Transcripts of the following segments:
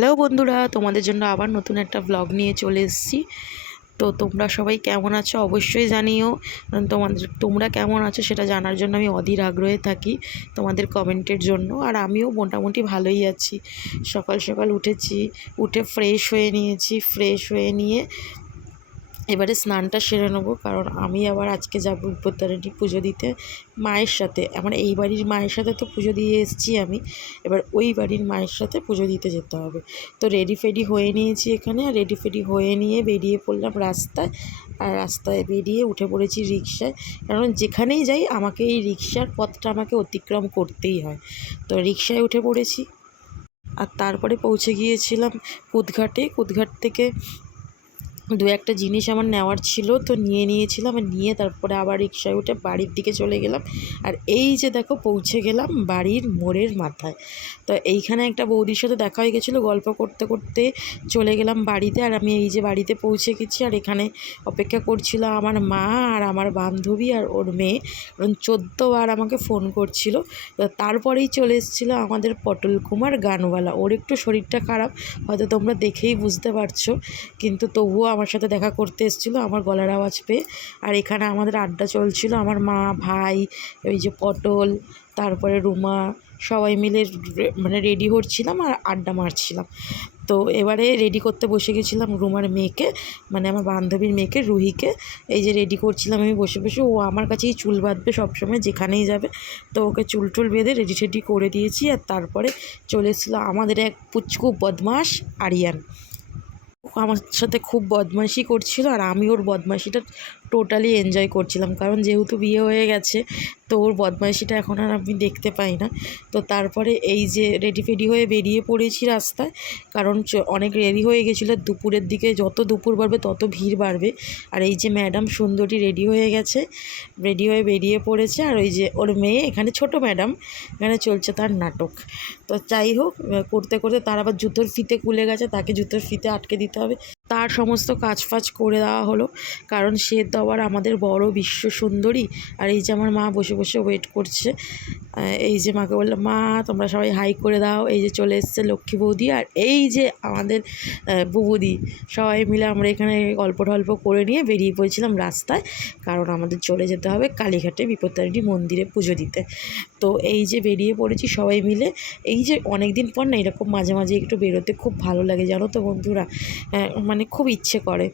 Hello বন্ধুরা, তোমাদের জন্য আবার নতুন একটা ব্লগ নিয়ে চলে এসেছি। তো তোমরা সবাই কেমন আছো অবশ্যই জানিও। তোমরা কেমন আছো সেটা জানার জন্য আমি অধীর আগ্রহে থাকি, তোমাদের কমেন্টের জন্য। আর আমিও মোটামুটি ভালোই আছি। সকাল সকাল উঠেছি, উঠে ফ্রেশ হয়ে নিয়েছি। ফ্রেশ হয়ে নিয়ে এবারে স্নানটা সেরে নেবো, কারণ আমি আবার আজকে যাবো বিপত্তারিণী পুজো দিতে মায়ের সাথে। আমার এই বাড়ির মায়ের সাথে তো পুজো দিয়ে এসেছি আমি, এবার ওই বাড়ির মায়ের সাথে পুজো দিতে যেতে হবে। তো রেডি ফেডি হয়ে নিয়েছি এখানে, আর রেডি ফেডি হয়ে নিয়ে বেরিয়ে পড়লাম রাস্তায়। আর রাস্তায় বেরিয়ে উঠে পড়েছি রিক্সায়, কারণ যেখানেই যাই আমাকে এই রিক্সার পথটা আমাকে অতিক্রম করতেই হয়। তো রিক্সায় উঠে পড়েছি, আর তারপরে পৌঁছে গিয়েছিলাম কুদঘাটে। কুদঘাট থেকে দু একটা জিনিস আমার নেওয়ার ছিল, তো নিয়েছিলাম। আর নিয়ে তারপরে আবার রিকশায় উঠে বাড়ির দিকে চলে গেলাম। আর এই যে দেখো পৌঁছে গেলাম বাড়ির মোড়ের মাথায়। তো এইখানে একটা বৌদির সাথে দেখা হয়ে গেছিলো, গল্প করতে করতে চলে গেলাম বাড়িতে। আর আমি এই যে বাড়িতে পৌঁছে গেছি, আর এখানে অপেক্ষা করছিল আমার মা আর আমার বান্ধবী আর ওর মেয়ে, কারণ 14 বার আমাকে ফোন করছিল। তো তারপরেই চলে এসেছিলো আমাদের পটল কুমার গানওয়ালা। ওর একটু শরীরটা খারাপ, হয়তো তোমরা দেখেই বুঝতে পারছো, কিন্তু তবুও আমার সাথে দেখা করতে এসেছিলো আমার গলার আওয়াজ পেয়ে। আর এখানে আমাদের আড্ডা চলছিল, আমার মা, ভাই, ওই যে পটল, তারপরে রুমা, সবাই মিলে মানে রেডি হচ্ছিলাম আর আড্ডা মারছিলাম। তো এবারে রেডি করতে বসে গেছিলাম রুমার মেয়েকে, মানে আমার বান্ধবীর মেয়েকে রুহিকে। এই যে রেডি করছিলাম আমি বসে বসে। ও আমার কাছেই চুল বাঁধবে সবসময় যেখানেই যাবে, তো ওকে চুল টুল বেঁধে রেডি টেডি করে দিয়েছি। আর তারপরে চলে এসেছিলো আমাদের এক পুচকু বদমাস আরিয়ান। আমার সাথে খুব বদমাইশি করছিল, আর আমি ওর বদমাইশিটা টোটালি এনজয় করছিলাম, কারণ যেহেতু বিয়ে হয়ে গেছে তো ওর বদমাইশিটা এখন আর আমি দেখতে পাই না। তো তারপরে এই যে রেডি ফেডি হয়ে বেরিয়ে পড়েছি রাস্তায়, কারণ অনেক রেডি হয়ে গেছিলো। দুপুরের দিকে যত দুপুর বাড়বে তত ভিড় বাড়বে। আর এই যে ম্যাডাম সুন্দরী রেডি হয়ে গেছে, রেডি হয়ে বেরিয়ে পড়েছে। আর ওই যে ওর মেয়ে, এখানে ছোট ম্যাডাম, এখানে চলছে তার নাটক। তো যাই হোক, করতে করতে তার আবার জুতোর ফিতে খুলে গেছে, তাকে জুতোর ফিতে আটকে দিতে হবে। তার সমস্ত কাজ ফাজ করে দেওয়া হলো, কারণ সে তো আবার আমাদের বড় বিশ্ব সুন্দরী। আর এই যে আমার মা বসে বসে ওয়েট করছে। এই যে মাকে বললাম, মা তোমরা সবাই হাই করে দাও। এই যে চলে এসছে লক্ষ্মী বৌদি, আর এই যে আমাদের বুবুদি। সবাই মিলে আমরা এখানে গল্প টল্প করে নিয়ে বেরিয়ে পড়েছিলাম রাস্তায়, কারণ আমাদের চলে যেতে হবে কালীঘাটে বিপত্তারিণী মন্দিরে পুজো দিতে। তো এই যে বেরিয়ে পড়েছি সবাই মিলে। এই যে অনেক দিন পর না এরকম মাঝে মাঝে একটু বেরোতে খুব ভালো লাগে, জানো তো বন্ধুরা। মানে খুব ইচ্ছে করে,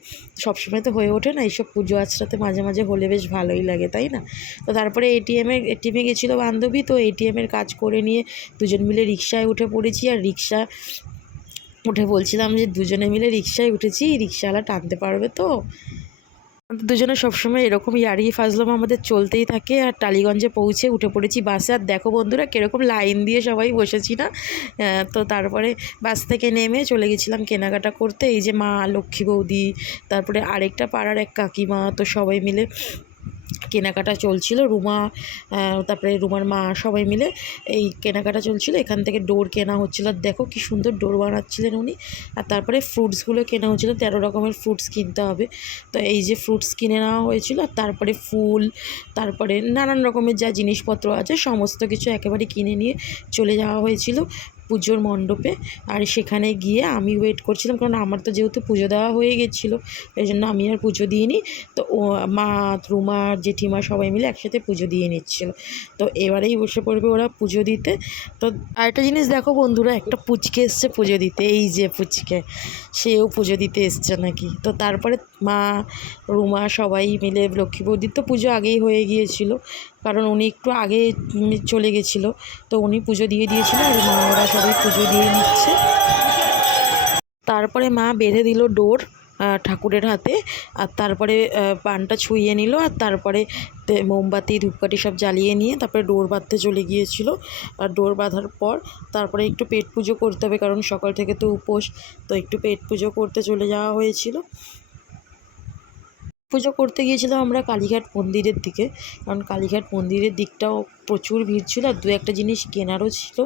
সবসময় তো হয়ে ওঠে না, এইসব পুজো আচরাতে মাঝে মাঝে হলে বেশ ভালোই লাগে, তাই না? তো তারপরে এটিএমে গেছিলো বান্ধবী, তো এটিএমের কাজ করে নিয়ে দুজন মিলে রিক্সায় উঠে পড়েছি। আর রিক্সা উঠে বলছিলাম যে দুজনে মিলে রিক্সায় উঠেছি, রিক্সাওয়ালা টানতে পারবে তো। আমাদের দুজনে সবসময় এরকম ইয়ারি ফাজলাম আমাদের চলতেই থাকে। আর টালিগঞ্জে পৌঁছে উঠে পড়েছি বাসে। আর দেখো বন্ধুরা কীরকম লাইন দিয়ে সবাই বসেছি না। তো তারপরে বাস থেকে নেমে চলে গেছিলাম কেনাকাটা করতে। এই যে মা, লক্ষ্মী বৌদি, তারপরে আরেকটা পাড়ার এক কাকিমা, তো সবাই মিলে কেনাকাটা চলছিল। রুমা, তারপরে রুমার মা, সবাই মিলে এই কেনাকাটা চলছিল। এখান থেকে ডোর কেনা হচ্ছিলো, দেখো কি সুন্দর ডোর বানাচ্ছিলেন উনি। আর তারপরে ফ্রুটসগুলো কেনা হচ্ছিলো, 13 রকমের ফ্রুটস কিনতে হবে। তো এই যে ফ্রুটস কিনে নেওয়া হয়েছিল। আর তারপরে ফুল, তারপরে নানান রকমের যা জিনিসপত্র আছে সমস্ত কিছু একেবারে কিনে নিয়ে চলে যাওয়া হয়েছিল পুজোর মণ্ডপে। আর সেখানে গিয়ে আমি ওয়েট করছিলাম, কারণ আমার তো যেহেতু পুজো দেওয়া হয়ে গেছিলো, এই জন্য আমি আর পুজো দিইনি। তো ও মা, রুমা, জেঠিমা সবাই মিলে একসাথে পুজো দিয়ে নিচ্ছিল। তো এবারেই বসে পড়বে ওরা পুজো দিতে। তো আরেকটা জিনিস দেখো বন্ধুরা, একটা পুচকে এসছে পুজো দিতে। এই যে পুচকে, সেও পুজো দিতে এসছে নাকি। তো তারপরে মা, রুমা সবাই মিলে, লক্ষ্মী বৌদির তো পুজো আগেই হয়ে গিয়েছিল, কারণ উনি একটু আগে চলে গেছিলো, তো উনি পুজো দিয়ে দিয়েছিল। আর মা ওরা সবাই পুজো দিয়ে নিচ্ছে। তারপরে মা বেঁধে দিল ডোর ঠাকুরের হাতে। আর তারপরে পানটা ছুঁয়ে নিল। আর তারপরে মোমবাতি ধূপকাঠি সব জ্বালিয়ে নিয়ে তারপরে ডোর বাঁধতে চলে গিয়েছিল। আর ডোর বাঁধার পর তারপরে একটু পেট পুজো করতে হবে, কারণ সকাল থেকে তো উপোস। তো একটু পেট পুজো করতে চলে যাওয়া হয়েছিল। পুজো করতে গিয়েছিলাম আমরা কালীঘাট মন্দিরের দিকে, কারণ কালীঘাট মন্দিরের দিকটাও প্রচুর ভিড় ছিল, আর দু একটা জিনিস কেনারও ছিল।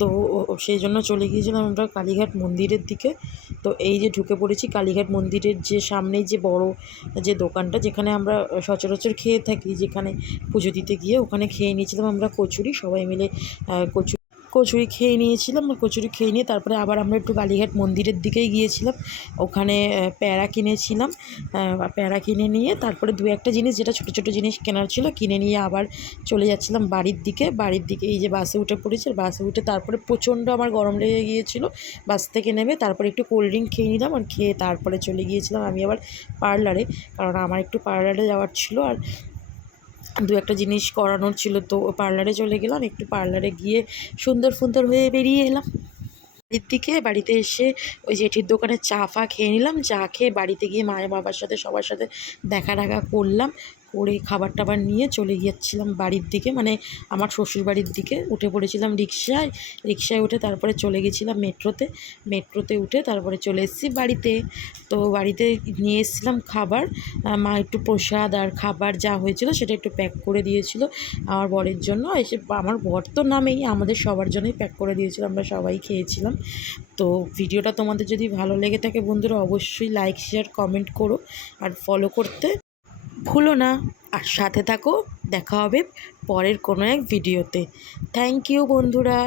তো সেই জন্য চলে গিয়েছিলাম আমরা কালীঘাট মন্দিরের দিকে। তো এই যে ঢুকে পড়েছি কালীঘাট মন্দিরের যে সামনেই যে বড় যে দোকানটা, যেখানে আমরা সচরাচর খেয়ে থাকি, যেখানে পুজো দিতে গিয়ে ওখানে খেয়ে নিয়েছিলাম আমরা কচুরি, সবাই মিলে কচুরি। কচুরি খেয়ে নিয়েছিলাম। কচুরি খেয়ে নিয়ে তারপরে আবার আমরা একটু কালীঘাট মন্দিরের দিকেই গিয়েছিলাম। ওখানে প্যাঁড়া কিনেছিলাম। প্যাঁড়া কিনে নিয়ে তারপরে দু একটা জিনিস, যেটা ছোটো ছোটো জিনিস কেনার ছিল, কিনে নিয়ে আবার চলে যাচ্ছিলাম বাড়ির দিকে। এই যে বাসে উঠে পড়েছি, বাসে উঠে তারপরে প্রচণ্ড আমার গরম লেগে গিয়েছিলো। বাস থেকে নেমে তারপরে একটু কোল্ড ড্রিঙ্ক খেয়ে নিলাম, আর খেয়ে তারপরে চলে গিয়েছিলাম আমি আবার পার্লারে, কারণ আমার একটু পার্লারে যাওয়ার ছিল আর দু একটা জিনিস করানোর ছিল। তো পার্লারে চলে গেলাম, একটু পার্লারে গিয়ে সুন্দর হয়ে বেরিয়ে এলাম বাড়ির দিকে। বাড়িতে এসে ওই জেঠির দোকানে চা ফা খেয়ে নিলাম। চা খেয়ে বাড়িতে গিয়ে মায়ের বাবার সাথে সবার সাথে দেখা করলাম, করে খাবার টাবার নিয়ে চলে গিয়েছিলাম বাড়ির দিকে, মানে আমার শ্বশুর বাড়ির দিকে। উঠে পড়েছিলাম রিক্সায় উঠে তারপরে চলে গেছিলাম মেট্রোতে উঠে তারপরে চলে এসেছি বাড়িতে। তো বাড়িতে নিয়ে এসেছিলাম খাবার, মা একটু প্রসাদ আর খাবার যা হয়েছিল সেটা একটু প্যাক করে দিয়েছিল আমার বরের জন্য। এসে আমার বর তো নামেই, আমাদের সবার জন্যই প্যাক করে দিয়েছিল, আমরা সবাই খেয়েছিলাম। তো ভিডিওটা তোমাদের যদি ভালো লেগে থাকে বন্ধুরা, অবশ্যই লাইক শেয়ার কমেন্ট করো আর ফলো করতে ভুলো না। আর সাথে থাকো, দেখা হবে পরের কোনো এক ভিডিওতে। থ্যাংক ইউ বন্ধুরা।